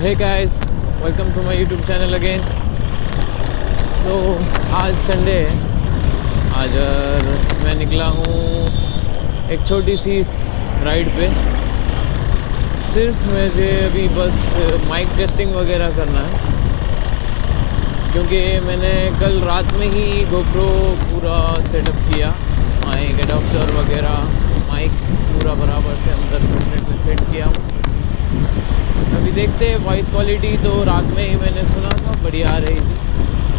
Hey guys, welcome to my YouTube channel again. तो आज Sunday है। आज मैं निकला हूँ एक छोटी सी राइड पे। सिर्फ मुझे अभी बस माइक टेस्टिंग वगैरह करना है, क्योंकि मैंने कल रात में ही गोप्रो पूरा सेटअप किया। माइक एडाप्टर वगैरह, माइक पूरा बराबर से अंदर कैबिनेट में सेट किया। अभी देखते हैं वॉइस क्वालिटी, तो रात में ही मैंने सुना था बढ़िया आ रही थी।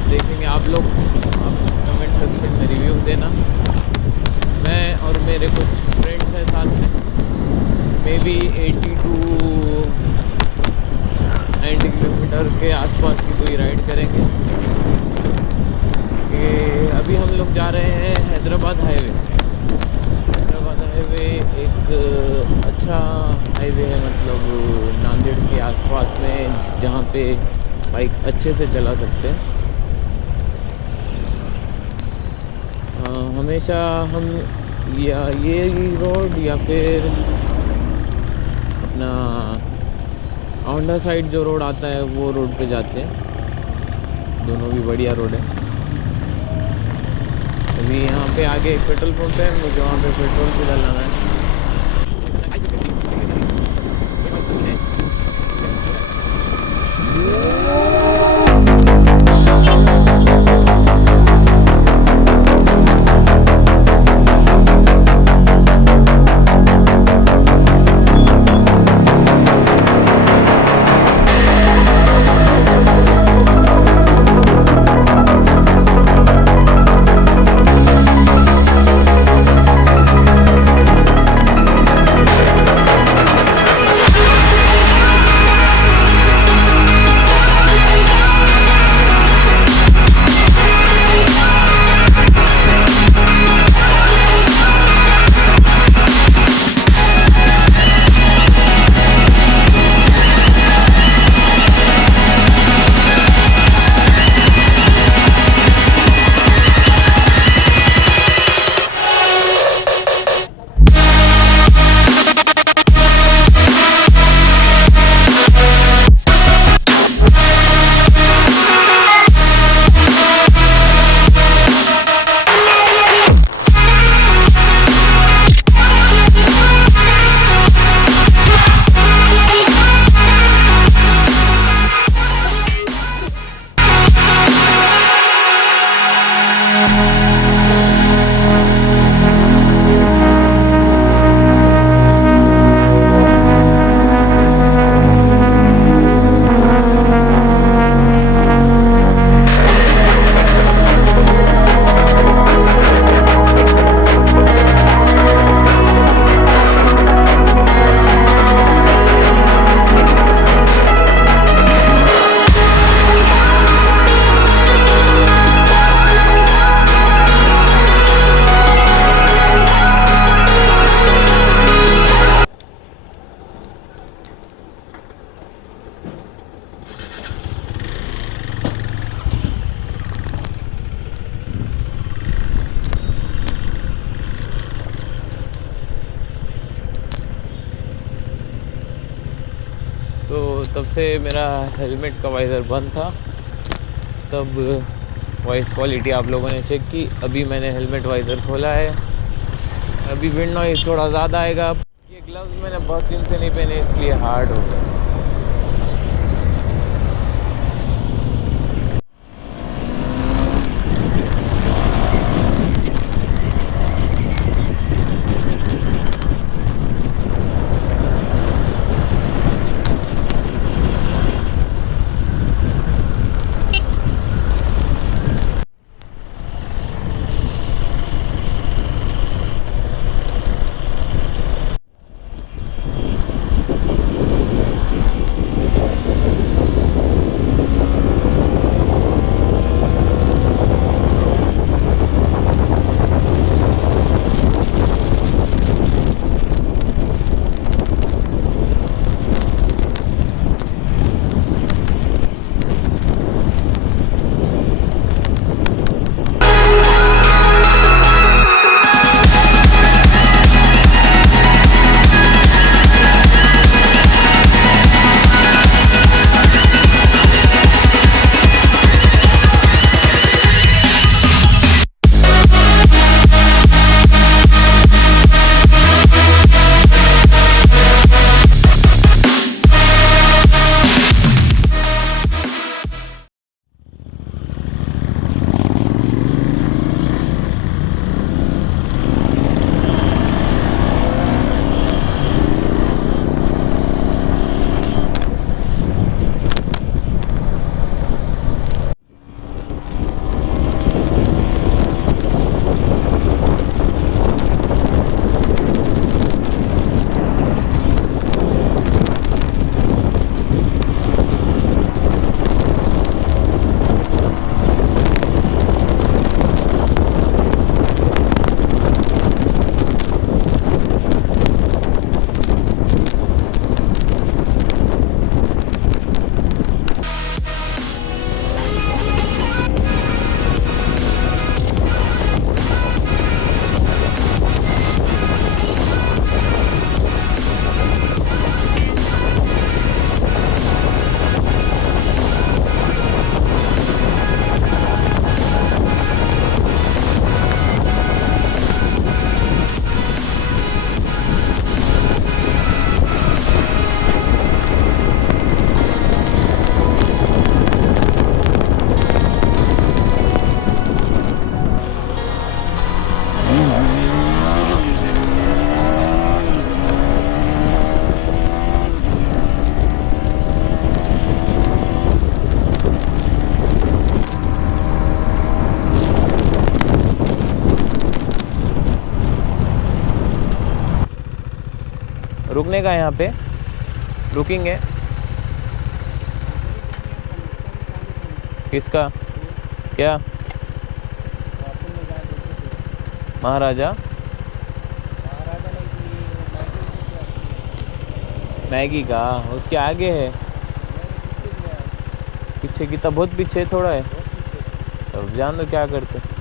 देखेंगे आप लोग, आप कमेंट सेक्शन में रिव्यू देना। मैं और मेरे कुछ फ्रेंड्स हैं साथ में, मे बी 80 to 90 किलोमीटर के आसपास की कोई राइड करेंगे। कि अभी हम लोग जा रहे हैं हैदराबाद हाईवे। एक अच्छा हाईवे है, मतलब नांदेड़ के आसपास में, जहाँ पे बाइक अच्छे से चला सकते हैं। हमेशा हम या ये रोड या फिर अपना होंडा साइड जो रोड आता है वो रोड पे जाते हैं। दोनों भी बढ़िया रोड है। अभी यहाँ पे आगे एक पेट्रोल पंप है, मुझे वहाँ पे पेट्रोल भी डलाना है। तो तब से मेरा हेलमेट का वाइज़र बंद था। तब वॉइस क्वालिटी आप लोगों ने चेक की। अभी मैंने हेलमेट वाइज़र खोला है। अभी विंड नॉइज़ थोड़ा ज़्यादा आएगा। ये ग्लव्स मैंने बहुत दिन से नहीं पहने, इसलिए हार्ड हो गया। रुकने का यहाँ पे रुकेंगे। किसका क्या? महाराजा मैगी का उसके आगे है, पीछे की तो बहुत पीछे थोड़ा है। अब जान दो क्या करते।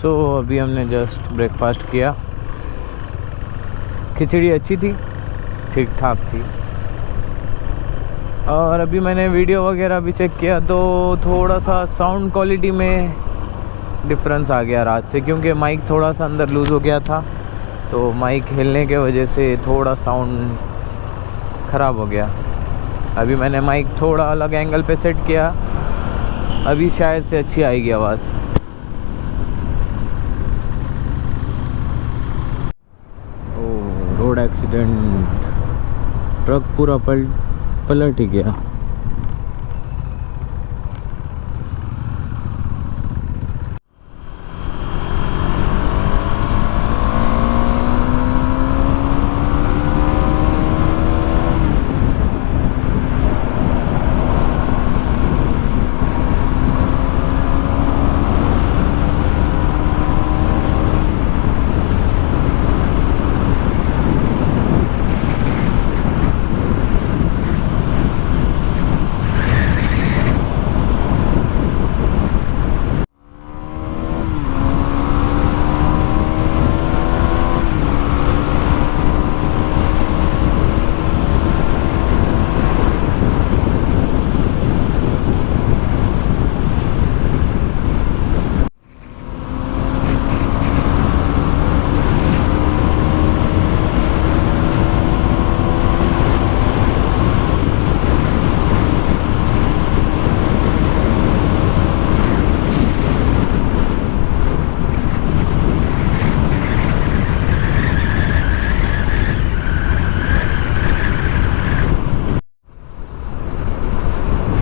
सो अभी हमने जस्ट ब्रेकफास्ट किया। खिचड़ी अच्छी थी, ठीक ठाक थी। और अभी मैंने वीडियो वगैरह भी चेक किया तो थोड़ा सा साउंड क्वालिटी में डिफरेंस आ गया रात से, क्योंकि माइक थोड़ा सा अंदर लूज़ हो गया था, तो माइक हिलने के वजह से थोड़ा साउंड ख़राब हो गया। अभी मैंने माइक थोड़ा अलग एंगल पे सेट किया, अभी शायद से अच्छी आएगी आवाज़। रोड एक्सीडेंट, ट्रक पूरा पलट ही गया।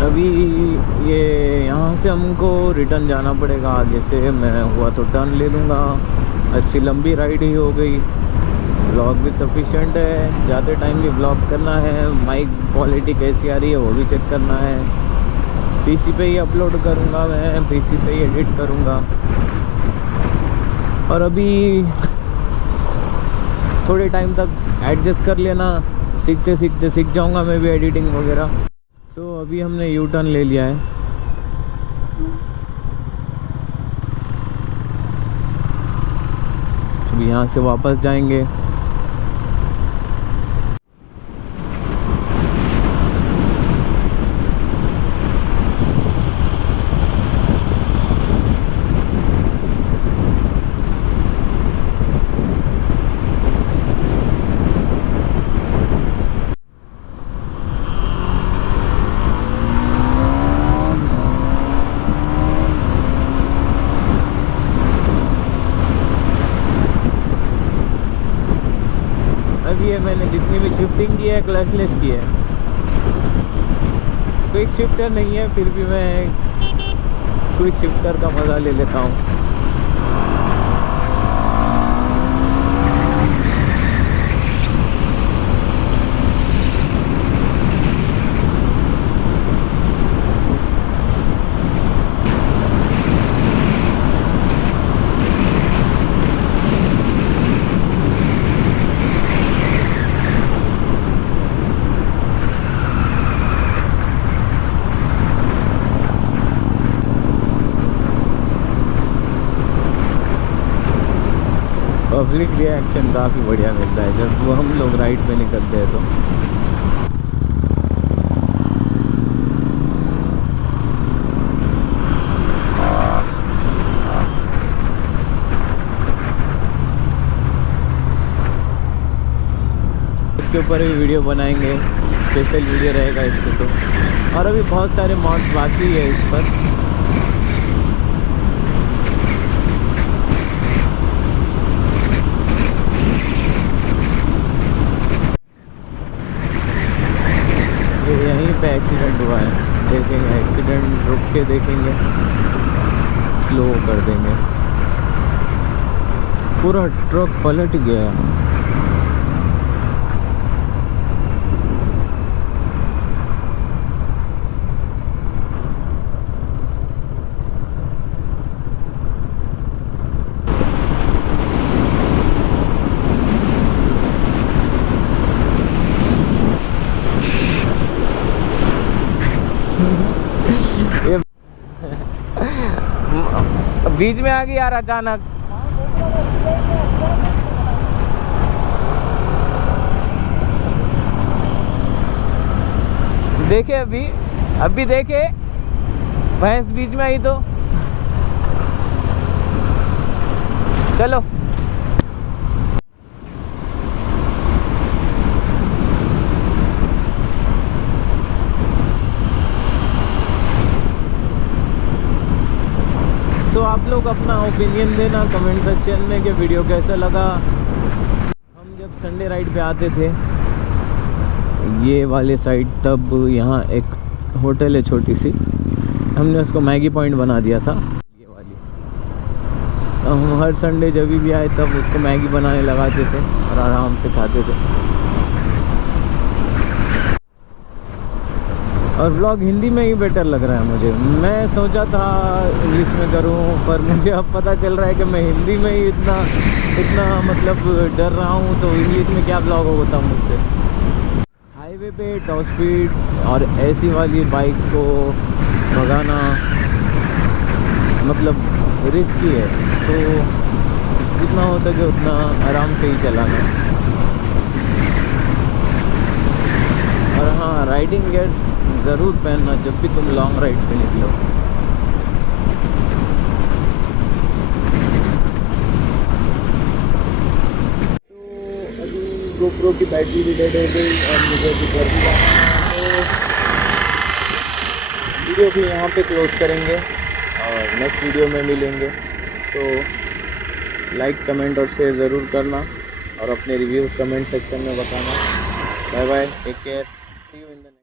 अभी ये यहाँ से हमको रिटर्न जाना पड़ेगा आगे से। मैं हुआ तो टर्न ले लूँगा। अच्छी लंबी राइड ही हो गई, व्लॉग भी सफिशिएंट है, ज़्यादा टाइम भी व्लॉग करना है। माइक क्वालिटी कैसी आ रही है वो भी चेक करना है। पीसी पे ही अपलोड करूँगा, मैं पीसी से ही एडिट करूँगा। और अभी थोड़े टाइम तक एडजस्ट कर लेना, सीखते सीखते सीख जाऊँगा मैं भी एडिटिंग वगैरह। तो अभी हमने यू टर्न ले लिया है। अभी यहाँ से वापस जाएंगे। अभी ये मैंने जितनी भी शिफ्टिंग की है क्लचलेस की है। क्विक शिफ्टर नहीं है, फिर भी मैं क्विक शिफ्टर का मज़ा ले लेता हूँ। पब्लिक रिएक्शन काफ़ी बढ़िया मिलता है जब वो हम लोग राइड पे निकलते हैं तो। इसके ऊपर भी वीडियो बनाएंगे, स्पेशल वीडियो रहेगा इस पर तो। और अभी बहुत सारे मॉड्स बाकी है इस पर। यहीं पे एक्सीडेंट हुआ है, देखेंगे एक्सीडेंट, रुक के देखेंगे, स्लो कर देंगे। पूरा ट्रक पलट गया। ये बीच में आ गई यार अचानक। देखे अभी देखे भैंस बीच में आई तो चलो। तो आप लोग अपना ओपिनियन देना कमेंट सेक्शन में कि वीडियो कैसा लगा। हम जब संडे राइड पे आते थे ये वाले साइड, तब यहाँ एक होटल है छोटी सी, हमने उसको मैगी पॉइंट बना दिया था ये वाली। हम हर संडे जब भी आए तब उसको मैगी बनाने लगाते थे और आराम से खाते थे। और व्लॉग हिंदी में ही बेटर लग रहा है मुझे। मैं सोचा था इंग्लिश में करूं, पर मुझे अब पता चल रहा है कि मैं हिंदी में ही इतना मतलब डर रहा हूं, तो इंग्लिश में क्या व्लॉग होता मुझसे। हाईवे पे टॉप स्पीड और ऐसी वाली बाइक्स को भगाना मतलब रिस्की है, तो जितना हो सके उतना आराम से ही चलाना। और हाँ, राइडिंग गियर ज़रूर पहनना जब भी तुम लॉन्ग राइड पे निकलो। तो अभी गोप्रो की बैटरी भी डेड हो गई और मुझे अभी घर भी जाना है, तो वीडियो भी यहाँ पे क्लोज करेंगे और नेक्स्ट वीडियो में मिलेंगे। तो लाइक कमेंट और शेयर ज़रूर करना और अपने रिव्यू कमेंट सेक्शन में बताना। Bye bye, take care, see you in the next.